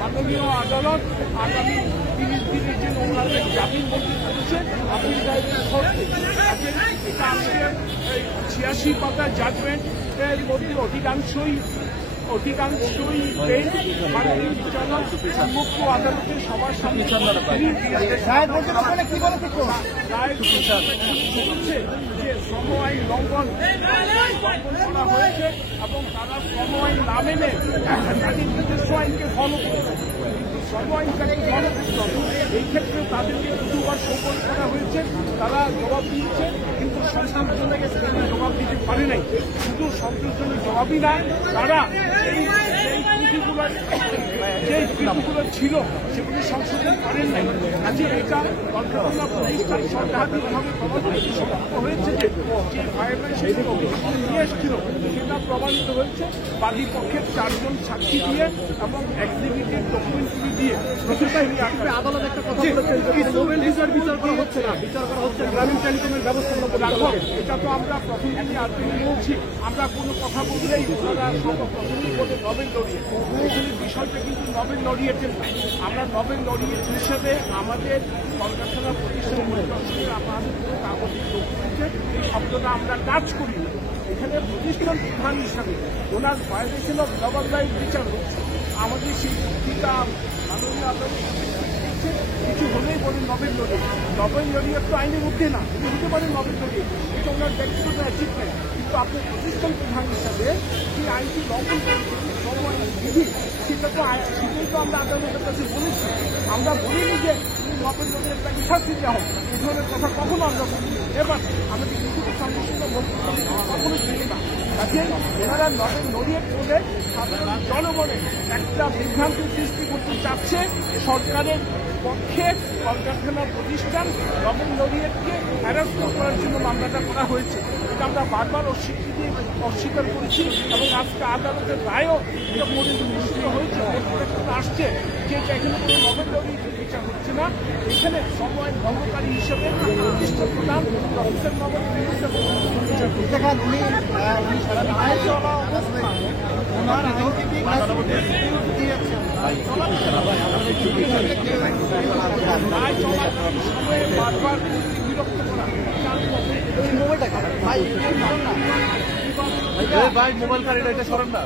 মাননীয় আদালত আগামী 30 দিনের জন্য ওনাদের জামিন মঞ্জুর করেছে আপিল দায়েরের শর্তে। এটা আজকে 86 পাতা জাজমেন্টের মধ্যে অধিকাংশই বেঞ্চ মাননীয় বিচারক মুখ্য আদালতের সবার সামনে যে শ্রম আইন লঙ্ঘন করা হয়েছে এবং তারা শ্রম আইন না মেনে নিজস্ব আইনকে ফলো করছে, শ্রম আইনটাকে ফলো করতে হবে। এই ক্ষেত্রে তাদেরকে দুবার সমন করা হয়েছে, তারা জবাব দিয়েছে, কিন্তু সংশ্লিষ্টকে জবাব দিতে পারে নাই। শুধু সংশ্লিষ্ট জবাবই না, তারা যে ত্রুটিগুলো ছিল সেগুলি সংশোধন করেন নাই। কাজে এটা কলকাতা প্রতিষ্ঠান সরকারিভাবে সমাপ্ত হয়েছে যে ভায়োলেশন নিয়ে এসেছিল সেটা প্রমাণিত হয়েছে বাদী পক্ষের 4 জন সাক্ষী দিয়ে এবং এক্সিবিটেড ডকুমেন্টগুলি দিয়ে। আদালত একটা কথা বলেছেন বিচার করা হচ্ছে না, বিচার করা হচ্ছে গ্রামীণ টেলিকমের ব্যবস্থা। এটা তো আমরা প্রথম থেকে আলোচনা বলছি, আমরা কোনো কথা বললেই ওনারা প্রথমেই বলে নোবেল লরিয়েট। এখানে বিষয়টা কিন্তু নোবেল লরিয়েটের না। আমরা নোবেল লরিয়েট হিসেবে আমাদের কলকাতা প্রতিষ্ঠান পরিদর্শনের আমাদের কাগজের ডকুমেন্টে এই শব্দটা আমরা কাজ করি না। এখানে প্রতিষ্ঠান প্রধান হিসাবে ওনার ভায়োলেশন অফ গ্লোবাল রাইট বিচার হচ্ছে। আমাদের সেই চুক্তিটা মাননীয় আদালত কিছু হলেই বলে নোবেল লরিয়েট। নোবেল লরিয়েট তো আইনের মধ্যে না, হতে পারে নোবেল লরিয়েট, এটা ওনার ব্যক্তিগত অ্যাচিভমেন্ট। কিন্তু আপনি প্রতিষ্ঠান প্রধান হিসাবে যে আইনটি লঙ্ঘন করেছেন বিধি, সেটাই তো আমরা আদালতের কাছে বলেছি। আমরা বলিনি যে নোবেল লরিয়েট তাকে শাস্তি দেওয়া হোক, এই ধরনের কথা কখনো আমরা বলি। এবার আমাদের কিন্তু সংশ্লিষ্ট কখনো শুনি না। কাজে এনারা নোবেল লরিয়েট বলে সাধারণ জনগণে একটা বিভ্রান্তি সৃষ্টি করতে চাচ্ছে। সরকারের পক্ষে কলকারখানা প্রতিষ্ঠান নোবেল লরিয়েটকে হ্যারাসমেন্ট করার জন্য মামলাটা করা হয়েছে। এটা আমরা বারবার অস্বীকার করেছি এবং আজকে আদালতের রায়ও এটা পরিদর্শিত হয়েছে, আসছে যে এখানে কোনো নোবেল লরিয়েটের বিচার হচ্ছে না। এখানে সময় ভঙ্গকারী হিসেবে প্রতিষ্ঠান প্রধান প্রফেসর মোহাম্মদ ইউনূস বারবার বিরক্ত করা ভাই মোবাইল কার এটা সরেন না।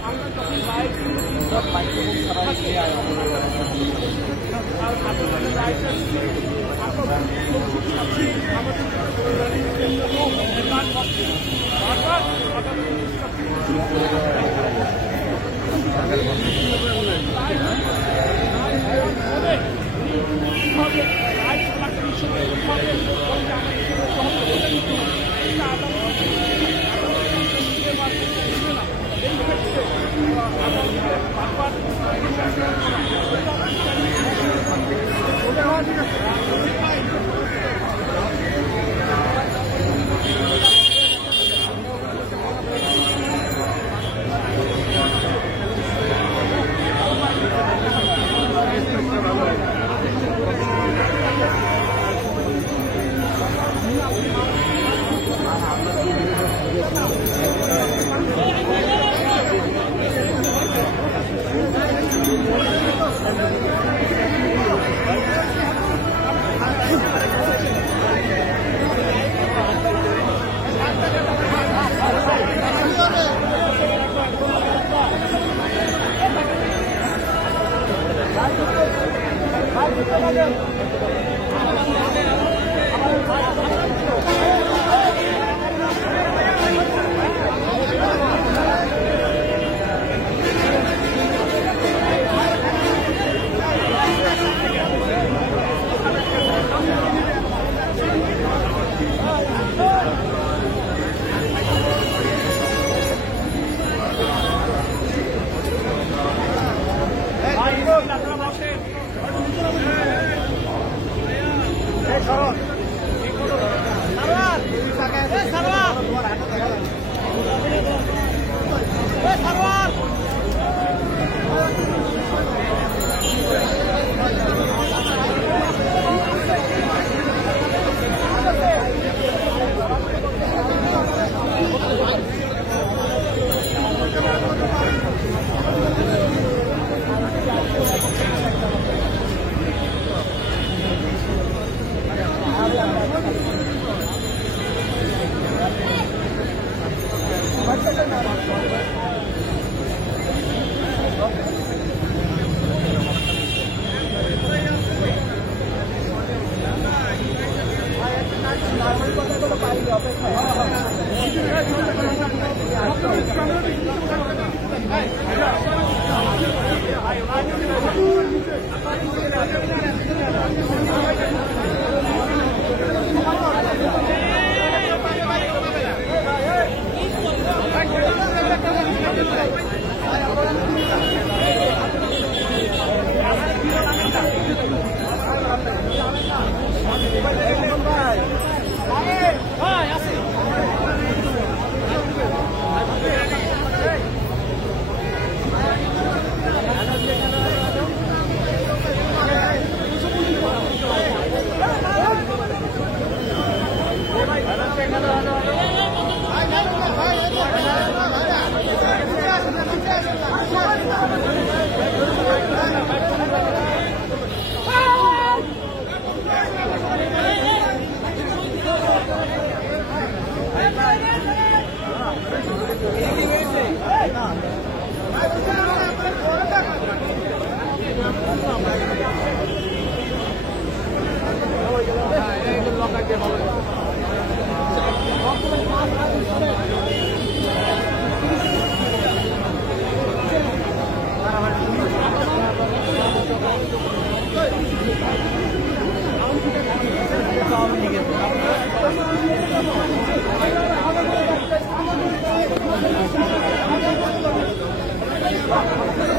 আপনারা